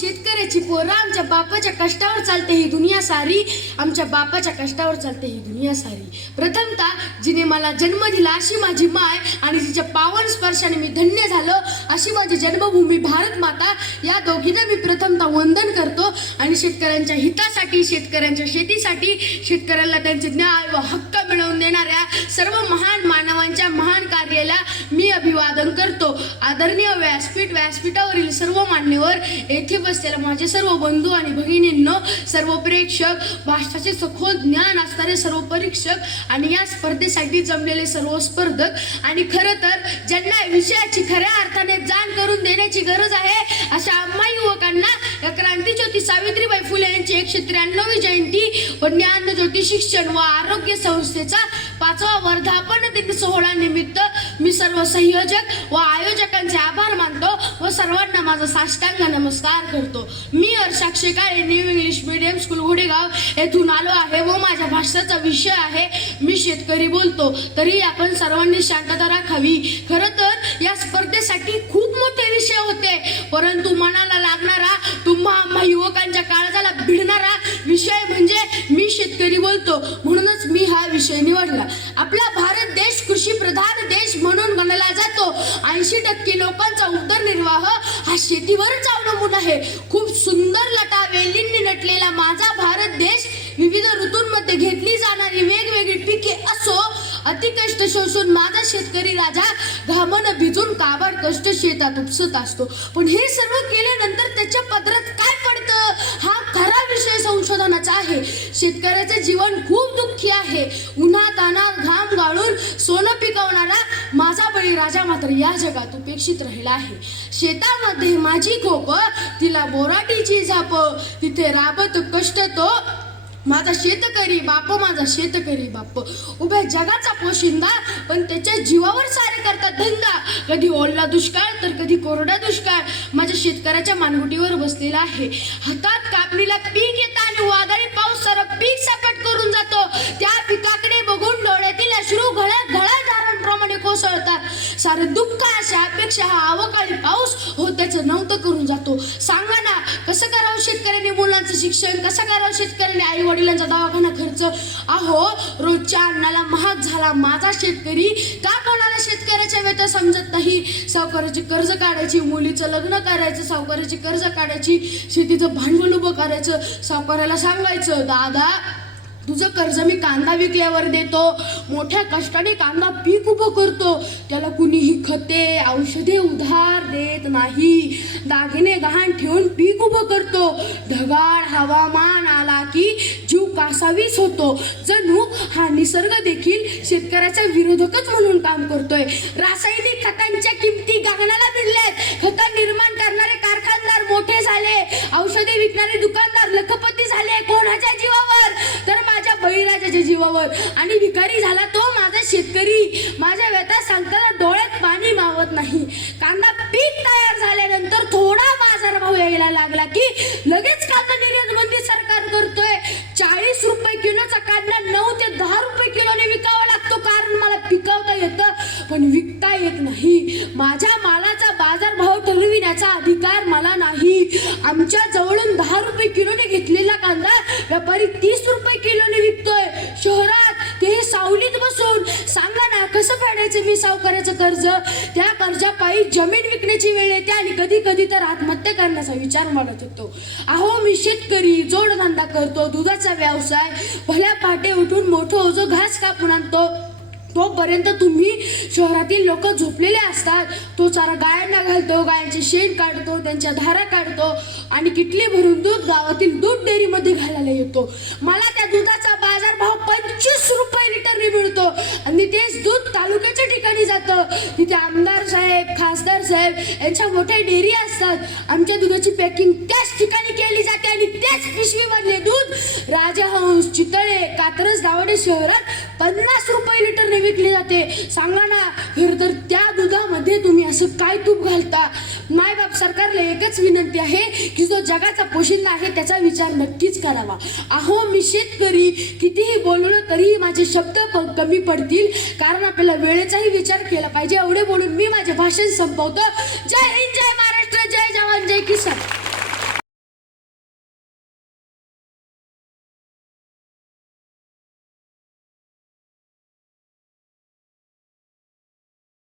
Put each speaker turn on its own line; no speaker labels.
शेतकऱ्याची पोरं आमच्या बापाच्या कष्टावर चालते ही दुनिया सारी. आमच्या बापाच्या कष्टावर चालते ही दुनिया सारी. प्रथमता जिने मला जन्म दिला अशी माझी माय आणि तिच्या पावन स्पर्शाने मी धन्य झालो. अशी माझी जन्मभूमी भारत माता. या दोघींना मी प्रथमता वंदन करतो आणि शेतकऱ्यांच्या हितासाठी शेतकऱ्यांच्या शेतीसाठी शेतकऱ्याला त्यांचे न्याय व हक्क मिळवून देणाऱ्या सर्व महान मानवांच्या महान कार्याला मी अभिवादन करतो. आदरणीय व्यासपीठ व्यासपीठावरील सर्व मान्यवर येथे बसलेल्या माझे सर्व बंधू आणि भगिनींनो सर्व प्रेक्षक भाषाचे सखोल ज्ञान असणारे सर्व परीक्षक आणि या स्पर्धेसाठी जमलेले सर्व स्पर्धक आणि खरं तर ज्यांना विषयाची खऱ्या अर्थाने जाण करून देण्याची गरज आहे अशा आम्हा युवकांना ज्योती सावित्रीबाई फुले यांची एकशे त्र्याण्णवी जयंती व ज्ञान ज्योती शिक्षण व आरोग्य संस्थेचा पाचवा वर्धापन दिन सोहळा निमित्त मी सर्व संयोजक व आयोजकांचे आभार मानतो व सर्वांना माझा साष्टांग नमस्कार करतो. मी Harshakshi Kale new English medium school घोडेगाव येथून आलो आहे व माझ्या भाषणाचा विषय आहे मी शेतकरी बोलतो. तरी आपण सर्वांनी शांतता राखावी. खरं तर या स्पर्धेसाठी खूप मोठे विषय होते परंतु मनाला लागले म्हणूनच मी हा विषय निवडला. आपला भारत देश कृषी प्रधान देश म्हणून गणला जातो. ऐंशी टक्के लोकांचा उदरनिर्वाह हा शेतीवरच अवलंबून आहे. खूप सुंदर लटा वेलींनी नटलेला माझा भारत देश विविध ऋतूंमध्ये घेतली जाणारी वेगवेगळी पिके असो अतिकष्ट शोषून माझा शेतकरी राजा घामन भिजून काबाड कष्ट शेतात उपसत असतो. पण हे सर्व केले त्याच्या पदरात काय पडतं हा खरा विषय संशोधनाचा आहे शेतकऱ्याचे जीवन खूप दुःखी आहे उन्हात अनात घाम गाळून सोनं पिकवणारा माझा बळी राजा मात्र या जगात उपेक्षित राहिला आहे. शेतामध्ये माझी खोप तिला बोराटीची झाप तिथे राबत कष्ट तो. माझा शेतकरी बाप माझा शेतकरी बाप. उभ्या जगाचा पोशिंदा पण त्याच्या जीवावर सारे करतात धंदा. कधी ओढला दुष्काळ तर कधी कोरडा दुष्काळ. माझ्या शेतकऱ्याच्या मानगुटीवर बसलेला आहे. हातात कापणीला पीक येतं आणि वादळी पाऊस सारं पीक सपाट कोसळतात सारे दुःख अशा अपेक्षा हा अवकाळी पाऊस हो त्याचं नव्हतं करून जातो. सांगा ना कसं करावं शेतकऱ्यांनी मुलांचं शिक्षण? कसं करावं शेतकऱ्यांनी आई वडिलांचा दवाखाना खर्च? अहो रोजच्या अन्नाला महाग झाला माझा शेतकरी. का कोणाला शेतकऱ्याच्या व्यथा समजत नाही? सावकाराची कर्ज काढायची मुलीचं लग्न करायचं सावकाराची कर्ज काढायची शेतीचं भांडवल उभं करायचं सावकाराला सांगायचं दादा तुझं कर्ज मी कांदा विकल्यावर देतो मोठ्या कष्टाने कांदा पीक उभं करतो. त्याला कुणीही खते औषधे उधार देत नाही. दागिने गहाण ठेवून पीक उभं करतो. ढगाळ हवामान आला की जीव कासावीस होतो. जणू हा निसर्ग देखील शेतकऱ्याचा विरोधकच म्हणून काम करतोय. रासायनिक खतांच्या किमती गगनाला भिडल्यात. खत निर्माण करणारे कारखानदार मोठे झाले. औषधे विकणारे दुकानदार लख जीवावर. आणि भिकारी झाला तो माझा शेतकरी. माझ्या व्यथा सांगताना डोळ्यात पाणी मावत नाही. कांदा पीक तयार झाल्यानंतर थोडा बाजारभाव यायला लागला की लगेच कांदा निर्यात बंदी सरकार करतोय. चाळीस रुपये किलोचा कांदा नऊ ते दहा रुपये किलोने विकावा लागतो. कारण मला पिकवता येतं पण विकता येत नाही. माझ्या मालाचा बाजारभाव ठरविण्याचा अधिकार मला नाही. आमच्या जवळून दहा रुपये किलोने घेतलेला कांदा व्यापारी तीस रुपये किलोने विकतोय. सांगा ना कसं फेडायचं मी सावकाराचं कर्ज? त्या कर्जापायी जमीन विकण्याची वेळ येते आणि कधी कधी तर आत्महत्या करण्याचा विचार मनात येतो अहो मी शेतकरी जोडधंदा करतो दुधाचा व्यवसाय भल्या पहाटे उठून मोठं जो घास कापून आणतो. तोपर्यंत तुम्ही शहरातील लोक झोपलेले असतात. तो चारा गायांना घालतो गायांचे शेण काढतो त्यांच्या धारा काढतो आणि किटली भरून दूध गावातील दूध डेअरीमध्ये घालायला येतो. मला त्या दुधाचा बाजारभाव पंचवीस रुपये लिटर आणि तेच दूध तालुक्याच्या ठिकाणी जातं. तिथे आमदार साहेब खासदार साहेब यांच्या मोठ्या डेअरी असतात. आमच्या दुधाची पॅकिंग त्याच ठिकाणी केली जाते आणि त्याच पिशवीमधले दूध राजहंस चितळे कात्रज दावडे शहरात पन्नास रुपये लिटरने विकले जाते. सांगा ना तर त्या दुधामध्ये तुम्ही असं काय तूप घालता? मायबाप सरकारला एकच विनंती आहे की जो जगाचा पोशिंदा आहे त्याचा विचार नक्कीच करावा. अहो मी शेतकरी कितीही बोललो तरीही माझे शब्द कमी पडतील. कारण आपल्याला वेळेचाही विचार केला पाहिजे. एवढे बोलून मी माझे भाषण संपवतो. जय हिंद जय महाराष्ट्र जय जवान